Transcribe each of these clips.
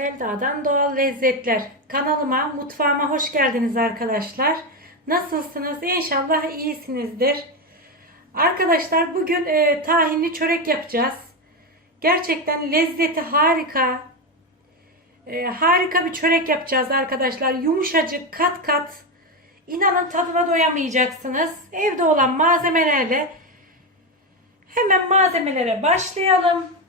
Selda'dan Doğal Lezzetler. Kanalıma, mutfağıma hoş geldiniz arkadaşlar. Nasılsınız? İnşallah iyisinizdir. Arkadaşlar bugün e, tahinli çörek yapacağız. Gerçekten lezzeti harika. E, harika bir çörek yapacağız arkadaşlar. Yumuşacık, kat kat. İnanın tadına doyamayacaksınız. Evde olan malzemelerle hemen malzemelere başlayalım.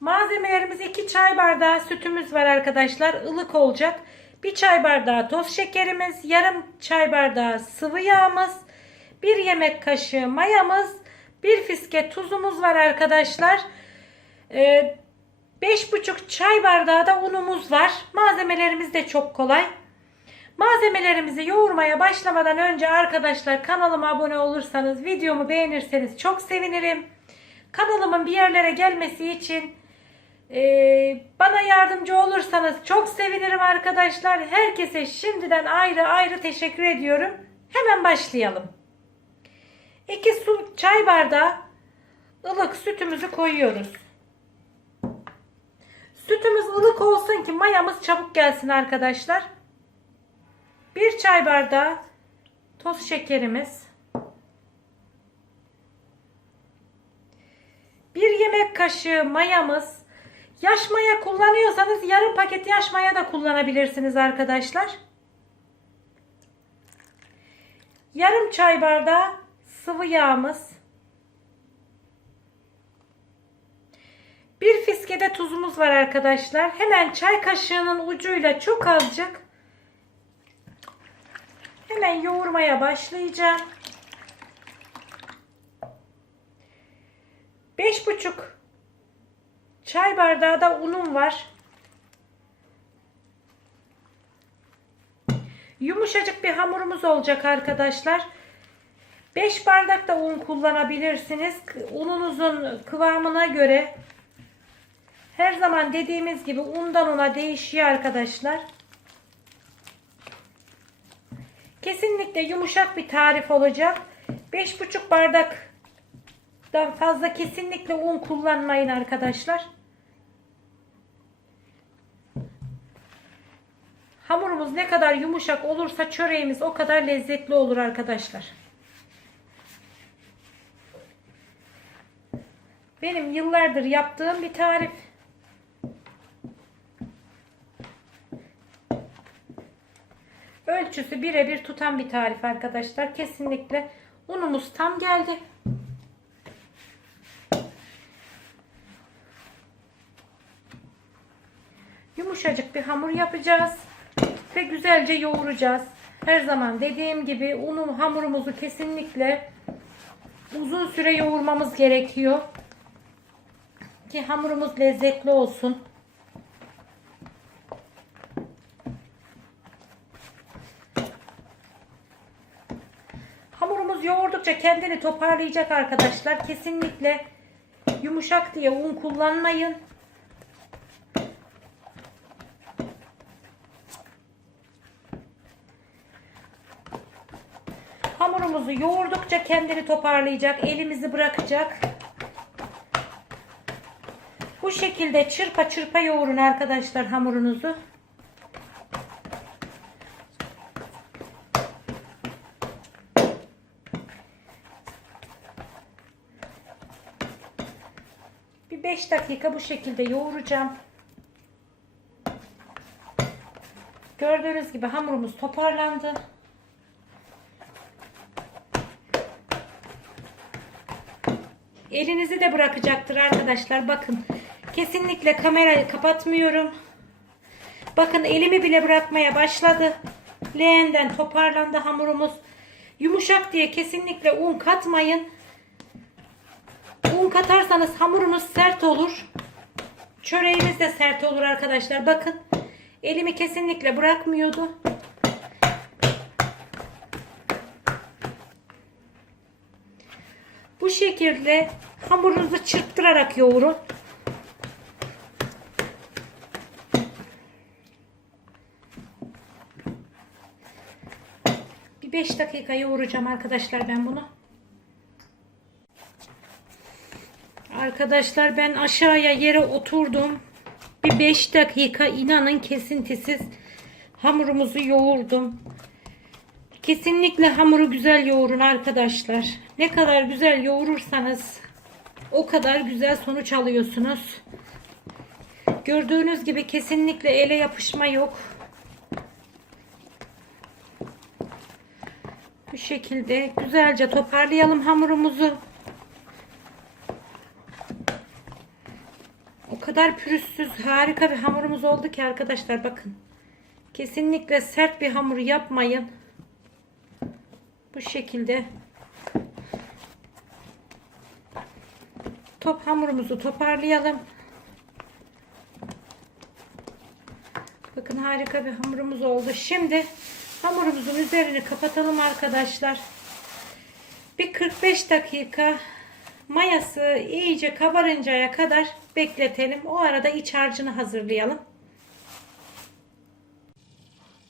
Malzemelerimiz 2 çay bardağı sütümüz var arkadaşlar. ılık olacak. 1 çay bardağı toz şekerimiz, yarım çay bardağı sıvı yağımız, 1 yemek kaşığı mayamız, 1 fiske tuzumuz var arkadaşlar. Ee, 5,5 çay bardağı da unumuz var. Malzemelerimiz de çok kolay. Malzemelerimizi yoğurmaya başlamadan önce arkadaşlar kanalıma abone olursanız, videomu beğenirseniz çok sevinirim. Kanalımın bir yerlere gelmesi için ee, bana yardımcı olursanız çok sevinirim arkadaşlar. Herkese şimdiden ayrı ayrı teşekkür ediyorum. Hemen başlayalım. 2 su çay bardağı ılık sütümüzü koyuyoruz. Sütümüz ılık olsun ki mayamız çabuk gelsin arkadaşlar. 1 çay bardağı toz şekerimiz. 1 yemek kaşığı mayamız. Yaş maya kullanıyorsanız yarım paket yaş maya da kullanabilirsiniz arkadaşlar. Yarım çay bardağı sıvı yağımız. Bir fiskede tuzumuz var arkadaşlar. Hemen çay kaşığının ucuyla çok azıcık hemen yoğurmaya başlayacağım. 5,5 Çay bardağı da unum var. Yumuşacık bir hamurumuz olacak arkadaşlar. 5 bardak da un kullanabilirsiniz. Ununuzun kıvamına göre her zaman dediğimiz gibi undan una değişiyor arkadaşlar. Kesinlikle yumuşak bir tarif olacak. 5,5 bardak daha fazla kesinlikle un kullanmayın arkadaşlar. Hamurumuz ne kadar yumuşak olursa çöreğimiz o kadar lezzetli olur arkadaşlar. Benim yıllardır yaptığım bir tarif. Ölçüsü birebir tutan bir tarif arkadaşlar. Kesinlikle unumuz tam geldi. Yumuşacık bir hamur yapacağız ve güzelce yoğuracağız. Her zaman dediğim gibi unu hamurumuzu kesinlikle uzun süre yoğurmamız gerekiyor. Ki hamurumuz lezzetli olsun. Hamurumuz yoğurdukça kendini toparlayacak arkadaşlar. Kesinlikle yumuşak diye un kullanmayın. Hamurumuzu yoğurdukça kendini toparlayacak. Elimizi bırakacak. Bu şekilde çırpa çırpa yoğurun arkadaşlar hamurunuzu. Bir 5 dakika bu şekilde yoğuracağım. Gördüğünüz gibi hamurumuz toparlandı. Elinizi de bırakacaktır arkadaşlar. Bakın. Kesinlikle kamerayı kapatmıyorum. Bakın elimi bile bırakmaya başladı. Leğenden toparlandı hamurumuz. Yumuşak diye kesinlikle un katmayın. Un katarsanız hamurunuz sert olur. Çöreğimiz de sert olur arkadaşlar. Bakın. Elimi kesinlikle bırakmıyordu. Bu şekilde hamurunuzu çırptırarak yoğurun. Bir 5 dakika yoğuracağım arkadaşlar ben bunu. Arkadaşlar ben aşağıya yere oturdum. bir 5 dakika inanın kesintisiz hamurumuzu yoğurdum. Kesinlikle hamuru güzel yoğurun arkadaşlar. Ne kadar güzel yoğurursanız o kadar güzel sonuç alıyorsunuz. Gördüğünüz gibi kesinlikle ele yapışma yok. Bu şekilde güzelce toparlayalım hamurumuzu. O kadar pürüzsüz harika bir hamurumuz oldu ki arkadaşlar bakın. Kesinlikle sert bir hamur yapmayın. Bu şekilde top hamurumuzu toparlayalım. Bakın harika bir hamurumuz oldu. Şimdi hamurumuzun üzerini kapatalım arkadaşlar. Bir 45 dakika mayası iyice kabarıncaya kadar bekletelim. O arada iç harcını hazırlayalım.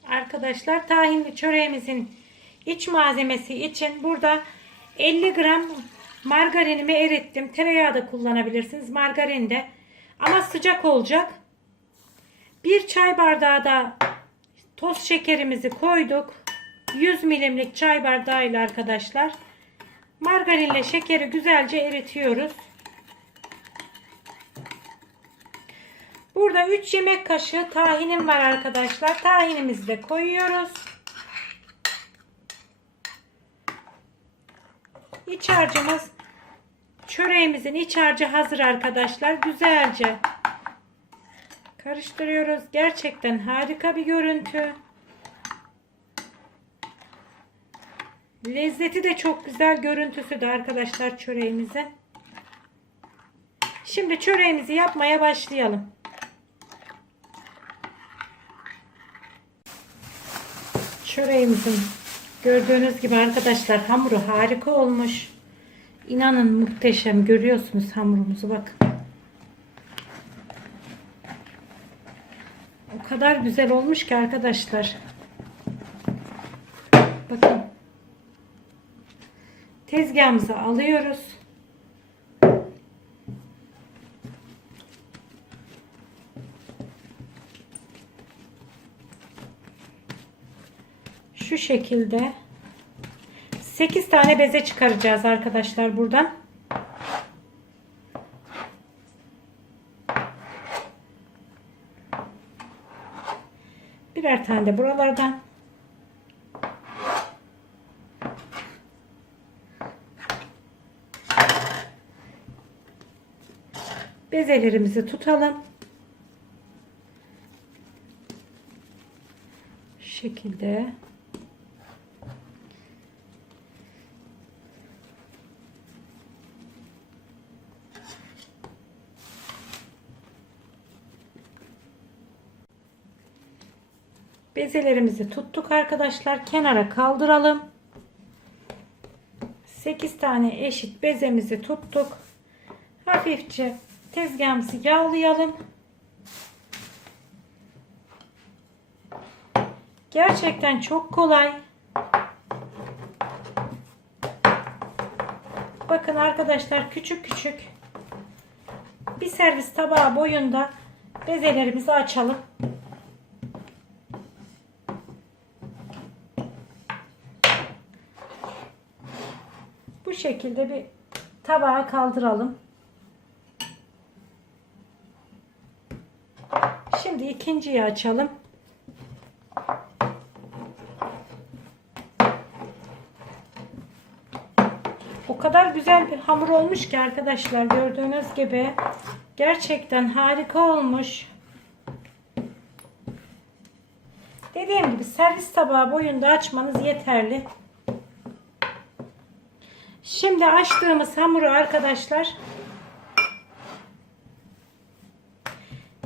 Arkadaşlar tahinli çöreğimizin iç malzemesi için burada 50 gram margarinimi erittim. Tereyağı da kullanabilirsiniz. Margarin de. Ama sıcak olacak. Bir çay bardağı da toz şekerimizi koyduk. 100 milimlik çay bardağı ile arkadaşlar. Margarinle şekeri güzelce eritiyoruz. Burada 3 yemek kaşığı tahinim var arkadaşlar. Tahinimizi de koyuyoruz. İç harcımız çöreğimizin iç harcı hazır arkadaşlar. Güzelce karıştırıyoruz. Gerçekten harika bir görüntü. Lezzeti de çok güzel görüntüsü de arkadaşlar çöreğimizin. Şimdi çöreğimizi yapmaya başlayalım. Çöreğimizin gördüğünüz gibi arkadaşlar hamuru harika olmuş. İnanın muhteşem görüyorsunuz hamurumuzu bakın. O kadar güzel olmuş ki arkadaşlar. Bakın. Tezgahımıza alıyoruz. Şu şekilde 8 tane beze çıkaracağız arkadaşlar buradan. Birer tane de buralardan. Bezelerimizi tutalım. Şekilde. Bezelerimizi tuttuk arkadaşlar. Kenara kaldıralım. 8 tane eşit bezemizi tuttuk. Hafifçe tezgahımızı yağlayalım. Gerçekten çok kolay. Bakın arkadaşlar küçük küçük bir servis tabağı boyunda bezelerimizi açalım. Şekilde bir tabağa kaldıralım. Şimdi ikinciyi açalım. O kadar güzel bir hamur olmuş ki arkadaşlar gördüğünüz gibi gerçekten harika olmuş. Dediğim gibi servis tabağı boyunda açmanız yeterli. Şimdi açtığımız hamuru arkadaşlar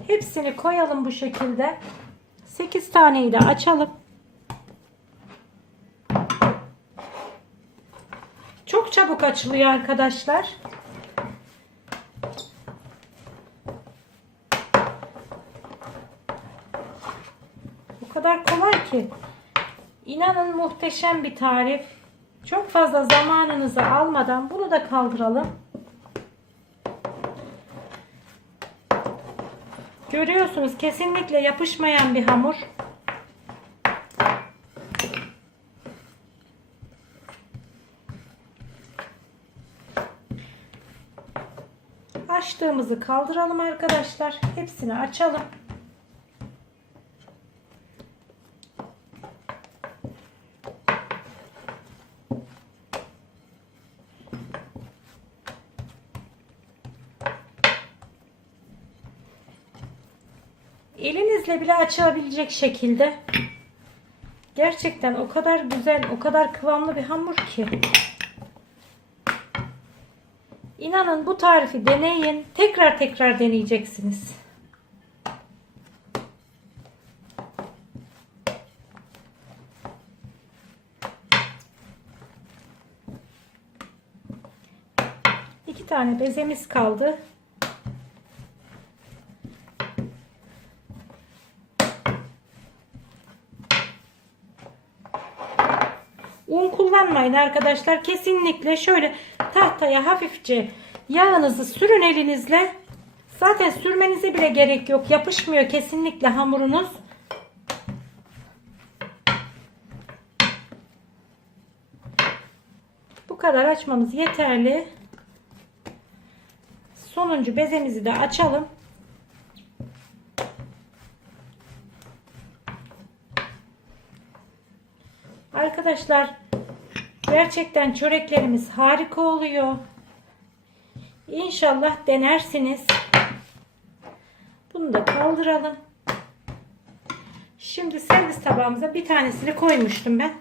hepsini koyalım bu şekilde. 8 taneyi de açalım. Çok çabuk açılıyor arkadaşlar. O kadar kolay ki. İnanın muhteşem bir tarif. Çok fazla zamanınızı almadan bunu da kaldıralım. Görüyorsunuz kesinlikle yapışmayan bir hamur. Açtığımızı kaldıralım arkadaşlar. Hepsini açalım. Elinizle bile açabilecek şekilde. Gerçekten o kadar güzel, o kadar kıvamlı bir hamur ki. İnanın bu tarifi deneyin. Tekrar tekrar deneyeceksiniz. İki tane bezemiz kaldı. Un kullanmayın arkadaşlar. Kesinlikle şöyle tahtaya hafifçe yağınızı sürün elinizle. Zaten sürmenize bile gerek yok. Yapışmıyor kesinlikle hamurunuz. Bu kadar açmamız yeterli. Sonuncu bezemizi de açalım. Arkadaşlar gerçekten çöreklerimiz harika oluyor. İnşallah denersiniz. Bunu da kaldıralım. Şimdi servis tabağımıza bir tanesini koymuştum ben.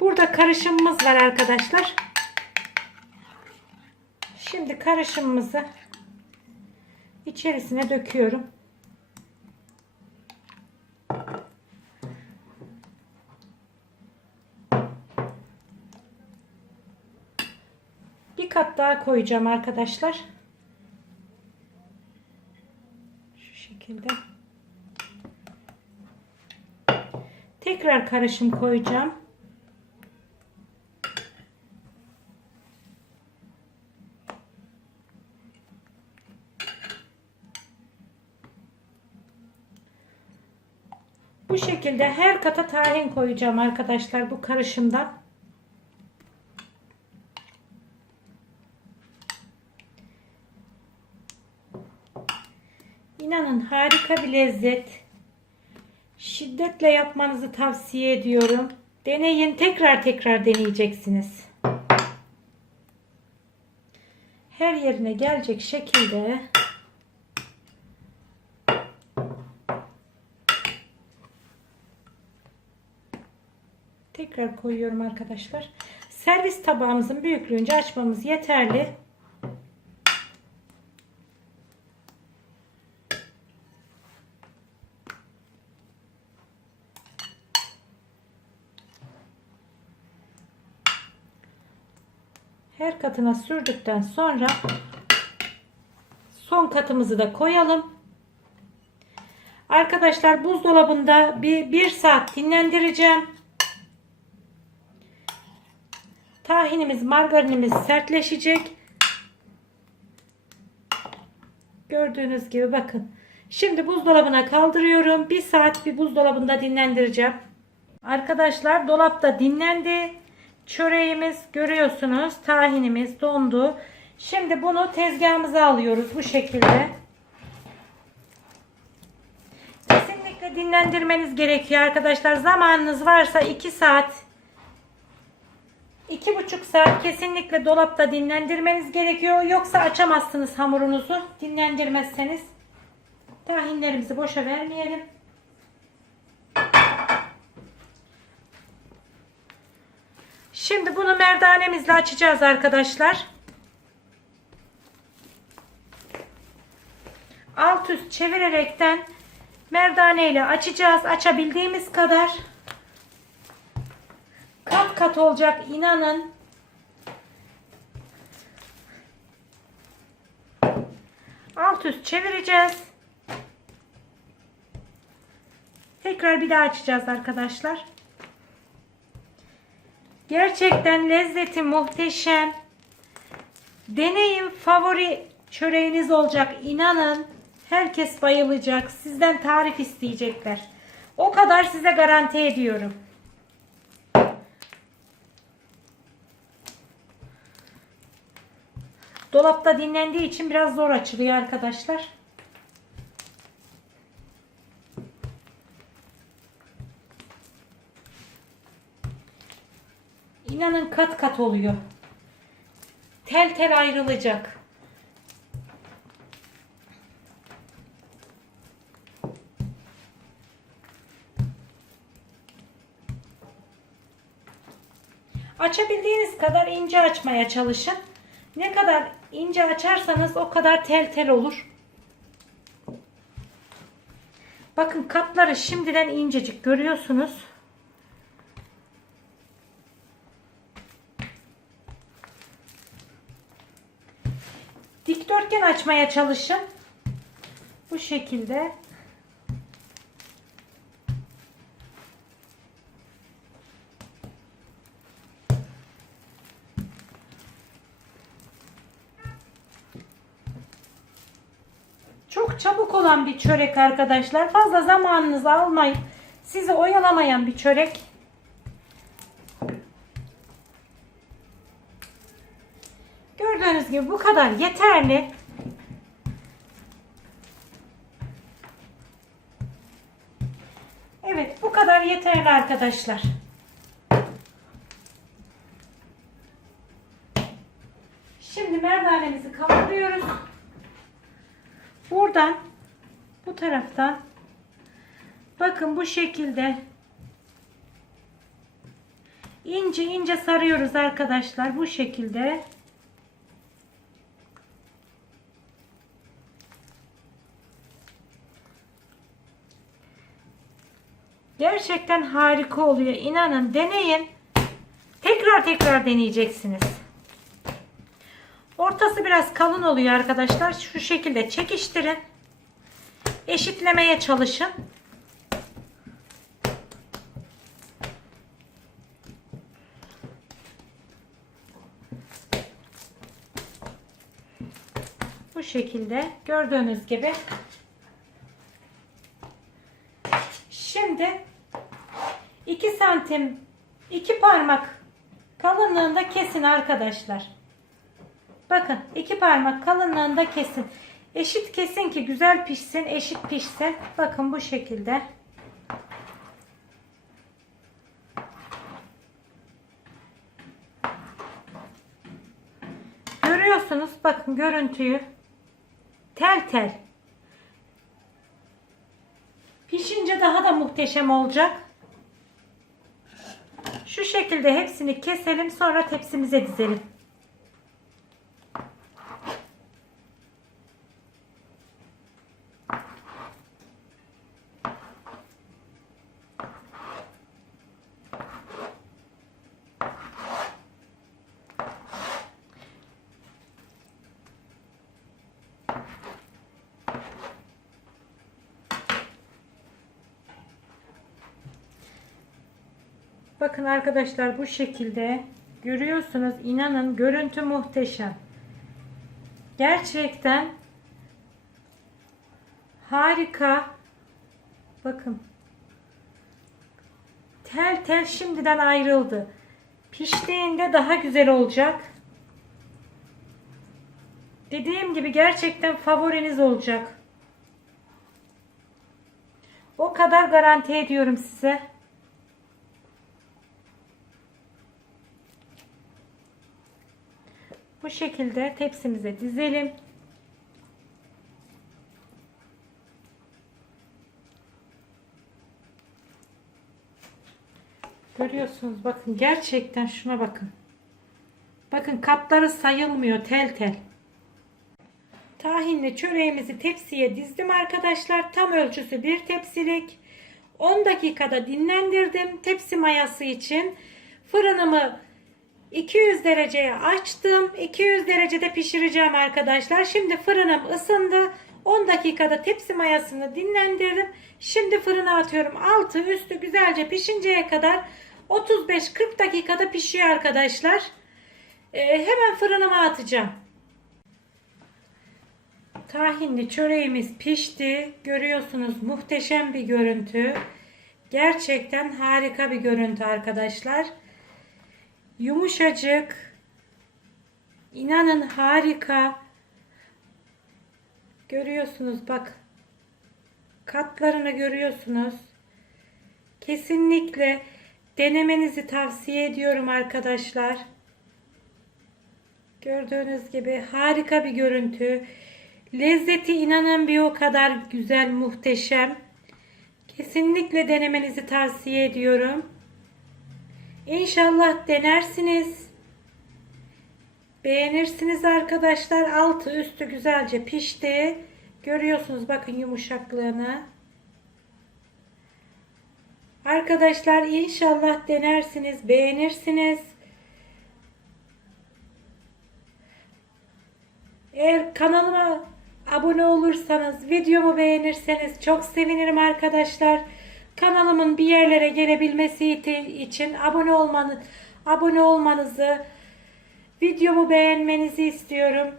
Burada karışımımız var arkadaşlar. Şimdi karışımımızı içerisine döküyorum. Bir daha koyacağım arkadaşlar. Şu şekilde. Tekrar karışım koyacağım. Bu şekilde her kata tahin koyacağım arkadaşlar bu karışımdan. İnanın harika bir lezzet. Şiddetle yapmanızı tavsiye ediyorum. Deneyin tekrar tekrar deneyeceksiniz. Her yerine gelecek şekilde tekrar koyuyorum arkadaşlar. Servis tabağımızın büyüklüğünce açmamız yeterli. Her katına sürdükten sonra son katımızı da koyalım. Arkadaşlar buzdolabında bir, bir saat dinlendireceğim. Tahinimiz, margarinimiz sertleşecek. Gördüğünüz gibi bakın. Şimdi buzdolabına kaldırıyorum. Bir saat bir buzdolabında dinlendireceğim. Arkadaşlar dolapta dinlendi. Çöreğimiz görüyorsunuz. Tahinimiz dondu. Şimdi bunu tezgahımıza alıyoruz bu şekilde. Kesinlikle dinlendirmeniz gerekiyor arkadaşlar. Zamanınız varsa 2 saat 2,5 saat kesinlikle dolapta dinlendirmeniz gerekiyor. Yoksa açamazsınız hamurunuzu dinlendirmezseniz. Tahinlerimizi boşa vermeyelim. Şimdi bunu merdanemizle açacağız arkadaşlar. Alt üst çevirerekten merdane ile açacağız. Açabildiğimiz kadar. Kat kat olacak inanın. Alt üst çevireceğiz. Tekrar bir daha açacağız arkadaşlar. Gerçekten lezzeti muhteşem. Deneyin favori çöreğiniz olacak. inanın. Herkes bayılacak. Sizden tarif isteyecekler. O kadar size garanti ediyorum. Dolapta dinlendiği için biraz zor açılıyor arkadaşlar. İnanın kat kat oluyor. Tel tel ayrılacak. Açabildiğiniz kadar ince açmaya çalışın. Ne kadar ince açarsanız o kadar tel tel olur. Bakın katları şimdiden incecik görüyorsunuz. Dikdörtgen açmaya çalışın. Bu şekilde. Çok çabuk olan bir çörek arkadaşlar. Fazla zamanınızı almayıp sizi oyalamayan bir çörek. Gördüğünüz gibi bu kadar yeterli. Evet bu kadar yeterli arkadaşlar. Şimdi merdanemizi kavuruyoruz. Buradan bu taraftan bakın bu şekilde ince ince sarıyoruz arkadaşlar bu şekilde. Gerçekten harika oluyor. İnanın deneyin. Tekrar tekrar deneyeceksiniz. Ortası biraz kalın oluyor arkadaşlar. Şu şekilde çekiştirin. Eşitlemeye çalışın. Bu şekilde gördüğünüz gibi. Şimdi 2 santim 2 parmak kalınlığında kesin arkadaşlar. Bakın iki parmak kalınlığında kesin. Eşit kesin ki güzel pişsin, eşit pişsin. Bakın bu şekilde. Görüyorsunuz bakın görüntüyü. Tel tel. Pişince daha da muhteşem olacak. Şu şekilde hepsini keselim sonra tepsimize dizelim. Bakın arkadaşlar bu şekilde görüyorsunuz. İnanın görüntü muhteşem. Gerçekten harika. Bakın. Tel tel şimdiden ayrıldı. Piştiğinde daha güzel olacak. Dediğim gibi gerçekten favoriniz olacak. O kadar garanti ediyorum size. Bu şekilde tepsimize dizelim. Görüyorsunuz bakın gerçekten şuna bakın. Bakın katları sayılmıyor tel tel. Tahinli çöreğimizi tepsiye dizdim arkadaşlar. Tam ölçüsü bir tepsilik. 10 dakikada dinlendirdim tepsi mayası için. Fırınımı 200 dereceye açtım. 200 derecede pişireceğim arkadaşlar. Şimdi fırınım ısındı. 10 dakikada tepsi mayasını dinlendirdim. Şimdi fırına atıyorum. Altı üstü güzelce pişinceye kadar 35-40 dakikada pişiyor arkadaşlar. Ee, hemen fırınıma atacağım. Tahinli çöreğimiz pişti. Görüyorsunuz muhteşem bir görüntü. Gerçekten harika bir görüntü arkadaşlar. Yumuşacık. İnanın harika. Görüyorsunuz bak. Katlarını görüyorsunuz. Kesinlikle denemenizi tavsiye ediyorum arkadaşlar. Gördüğünüz gibi harika bir görüntü. Lezzeti inanın bir o kadar güzel, muhteşem. Kesinlikle denemenizi tavsiye ediyorum. İnşallah denersiniz. Beğenirsiniz arkadaşlar. Altı üstü güzelce pişti. Görüyorsunuz bakın yumuşaklığını. Arkadaşlar inşallah denersiniz, beğenirsiniz. Eğer kanalıma abone olursanız, videomu beğenirseniz çok sevinirim arkadaşlar. Kanalımın bir yerlere gelebilmesi için abone olmanı, abone olmanızı, videomu beğenmenizi istiyorum.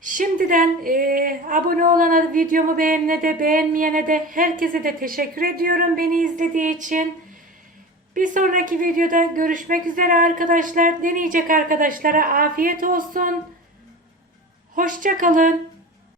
Şimdiden e, abone olana, videomu beğenene de beğenmeyene de herkese de teşekkür ediyorum beni izlediği için. Bir sonraki videoda görüşmek üzere arkadaşlar. Deneyecek arkadaşlara afiyet olsun. Hoşça kalın.